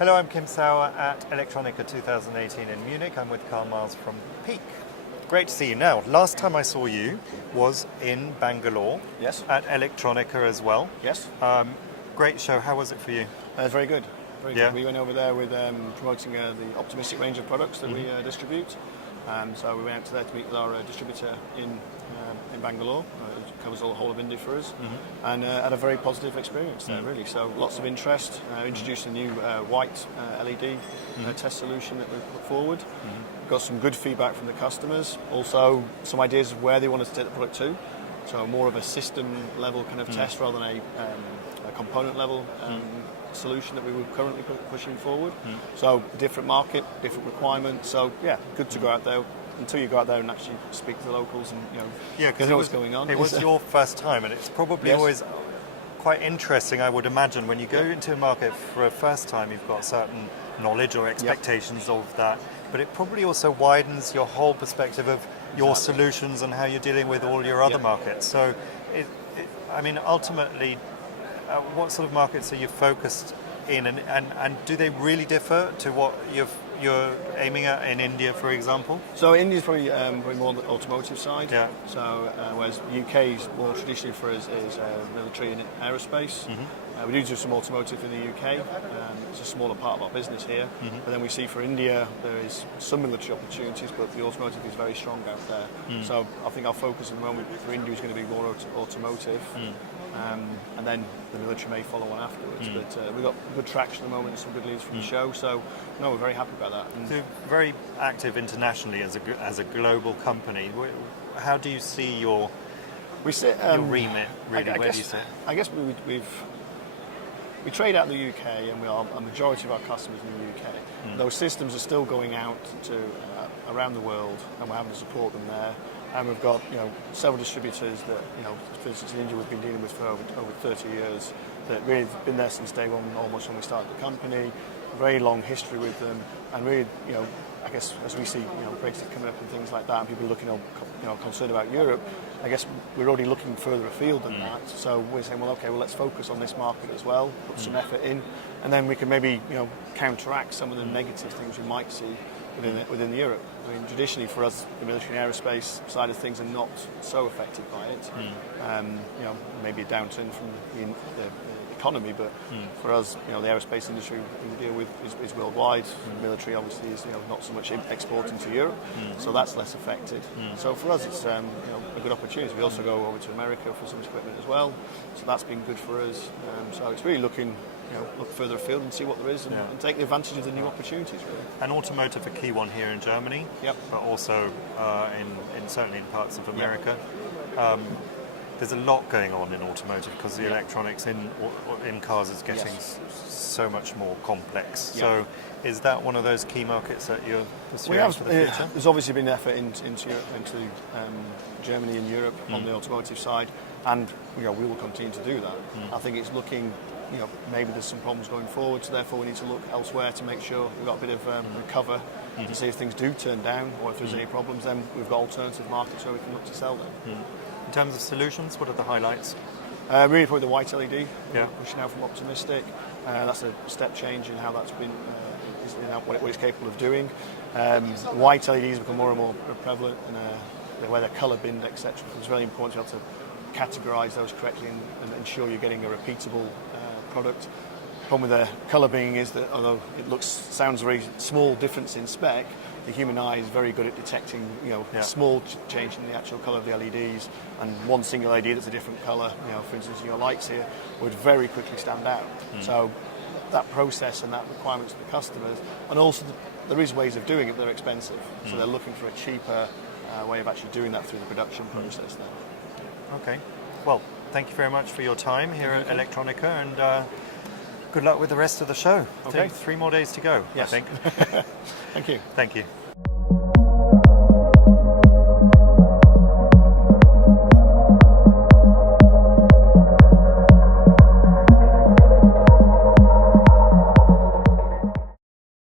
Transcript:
Hello, I'm Kim Sauer at Electronica 2018 in Munich. I'm with Karl from Peak. Great to see you. Now, last time I saw you was in Bangalore. Yes. At Electronica as well. Yes. Great show. How was it for you? Very good. Very Yeah. good. We went over there with promoting the optimistic range of products that we distribute. So we went out to there to meet with our distributor in Bangalore. It covers the whole of India for us, and had a very positive experience there, really. So lots of interest. Introduced a new white LED test solution that we put forward. Got some good feedback from the customers. Also, some ideas of where they wanted to take the product to. So more of a system level kind of test rather than a component level solution that we were currently pushing forward. So different market, different requirements. So yeah, good to go out there. Until you go out there and actually speak to the locals and know what's going on. It was your first time, and it's probably always quite interesting, I would imagine, when you go into a market for a first time. You've got certain knowledge or expectations of that, but it probably also widens your whole perspective of your solutions and how you're dealing with all your other markets. So, ultimately, what sort of markets are you focused in, and do they really differ to what you're aiming at in India, for example? So India's probably more on the automotive side. Yeah. So whereas UK is more traditionally for us is military and aerospace. We do some automotive in the UK. It's a smaller part of our business here. But then we see for India there is some military opportunities, but the automotive is very strong out there. So I think our focus at the moment for India is going to be more automotive. And then the military may follow on afterwards. But we've got good traction at the moment and some good leads from the show. So no, we're very happy about that. And so very active internationally as a global company. How do you see your remit, really? Where do you sit? I guess we trade out the UK, and a majority of our customers in the UK. Those systems are still going out to around the world, and we're having to support them there. And we've got several distributors that for instance in India we've been dealing with for over 30 years that really have been there since day one, almost when we started the company. Very long history with them, and really I guess as we see Brexit coming up and things like that, and people looking concerned about Europe, I guess we're already looking further afield than that. So we're saying, let's focus on this market as well, put some effort in, and then we can maybe counteract some of the negative things we might see within Europe. I mean, traditionally for us, the military and aerospace side of things are not so affected by it. Maybe a downturn from the economy, but for us, the aerospace industry we deal with is worldwide. Military obviously is not so much exporting to Europe, so that's less affected. So for us, it's a good opportunity. We also go over to America for some equipment as well, so that's been good for us. So it's really look further afield and see what there is, and take advantage of the new opportunities, really. And automotive a key one here in Germany, but also in certainly in parts of America. There's a lot going on in automotive because the electronics in cars is getting so much more complex. So is that one of those key markets that you're pursuing for the future? There's obviously been effort into Germany and Europe on the automotive side, and we will continue to do that. I think it's looking, maybe there's some problems going forward, so therefore we need to look elsewhere to make sure we've got a bit of recover to see if things do turn down, or if there's any problems, then we've got alternative markets where we can look to sell them. In terms of solutions, what are the highlights? Really probably the white LED, pushing out from optimistic. That's a step change in how that's been, what it's capable of doing. White LEDs become more and more prevalent, and where they're colour binned, etc. It's really important to be able to categorise those correctly and ensure you're getting a repeatable product. The problem with the colour binning is that although it sounds very small difference in spec, the human eye is very good at detecting small change in the actual colour of the LEDs, and one single LED that's a different colour, for instance your lights here, would very quickly stand out. So that process and that requirements of the customers, and also there is ways of doing it, but they're expensive, so they're looking for a cheaper way of actually doing that through the production process now. Okay, well, thank you very much for your time here at Electronica, and good luck with the rest of the show. Okay. 3 more days to go, yes. I think. Thank you. Thank you.